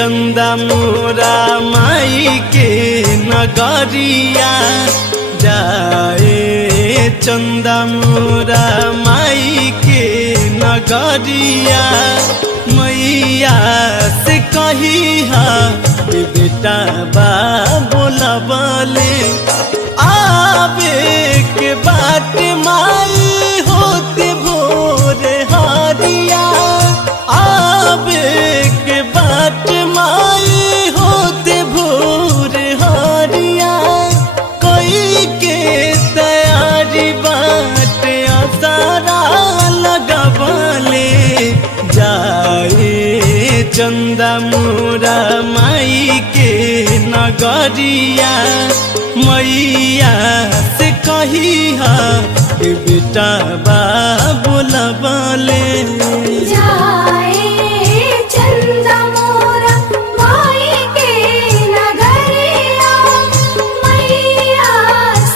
चंदा मोरा माई के नगरिया जाए चंदा मोरा माई के नगरिया मैया से कही बेटा बा बोला बोले आवे के बाट माई होते भोर हारिया आवे के बाट माई होते भोर हारिया कोई के तैयारी बाट आसारा लगबले जाए चंदा मोरा माई के नगरिया मैया से कही बेटा बा बोला बोले जाए चंदा मोरा माई के नगरिया मैया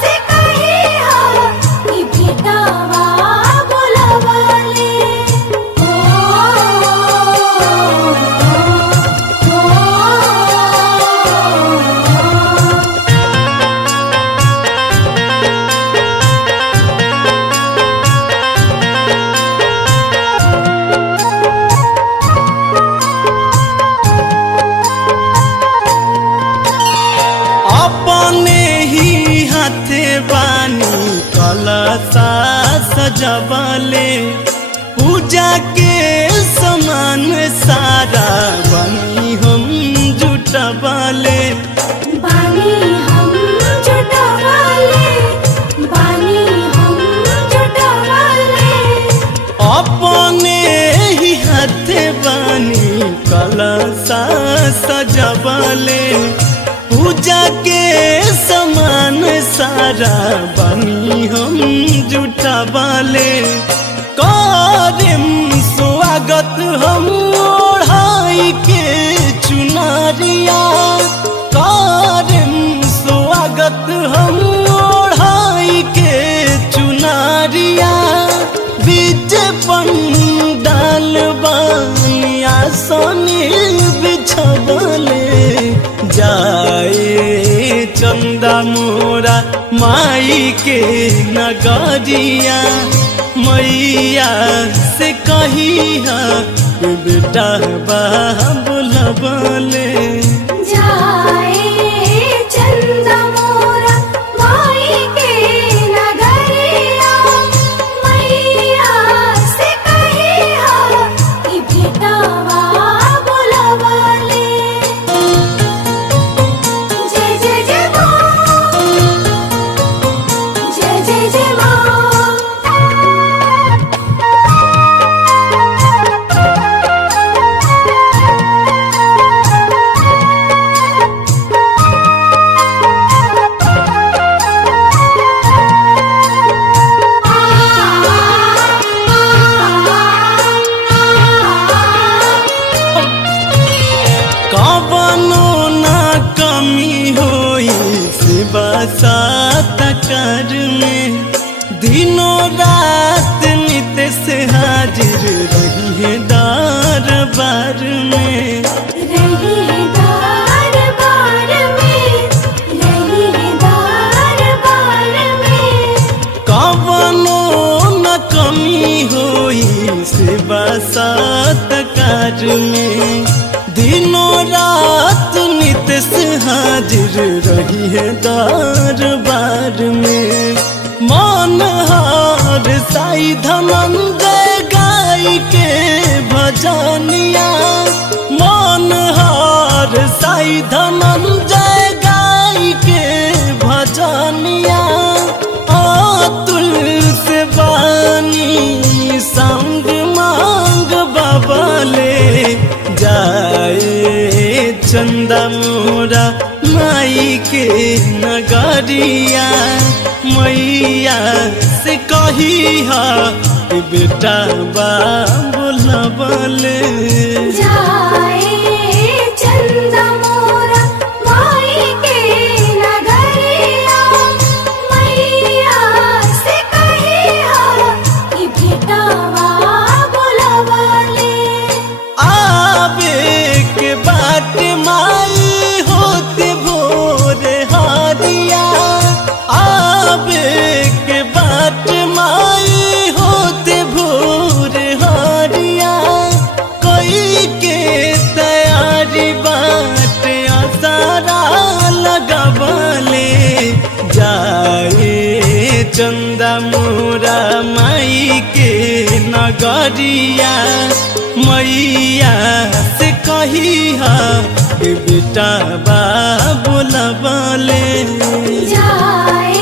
से कही बेटा बा बोला बोले बानी कलसा सजबले पूजा के समान सारा बनी हम जुटबले बानी हम जुटबले बानी हम जुटबले अपने ही हाथ बानी कलसा सजबले पूजा के समान सारा बनी हम जुटबले करम स्वागत हम ओढ़ाई के चुनरिया करम स्वागत हम ओढ़ाई के चुनरिया बीच पंडाल बनिया सोनी बिछबले जाए चंदा मोरा माई के नगरिया मैया से कही बेटा बा बोला बोले जाए चंदा मोरा माई के नगरिया मैया से कही बेटा बा बोला बोले जय जय जय माँ जय जय जय माँ कवनो ना कमी होई शिवा सात कर में दिनों रात नित्य से हाजिर रही है दरबार में रही दरबार में रही दरबार में कवनो न कमी होई शिवा सात कर में दिनों रात नित्य से हाजिर रही है दरबार में मन हार साई धनंजय गाय के भजनिया मन हार साई धनंजय गाय के भजनिया अतुल से बानी संग मांग बबले जाए चंदा मोरा माई के नगरिया मैया से कही बेटा बा बोला बोले जाए चंदा मोरा माई के नगरिया मैया से कही बेटा बा बोला बोले आवे के बाट चंदा मोरा माई के नगरिया मैया से कहिया बेटा बा बोलबले जाए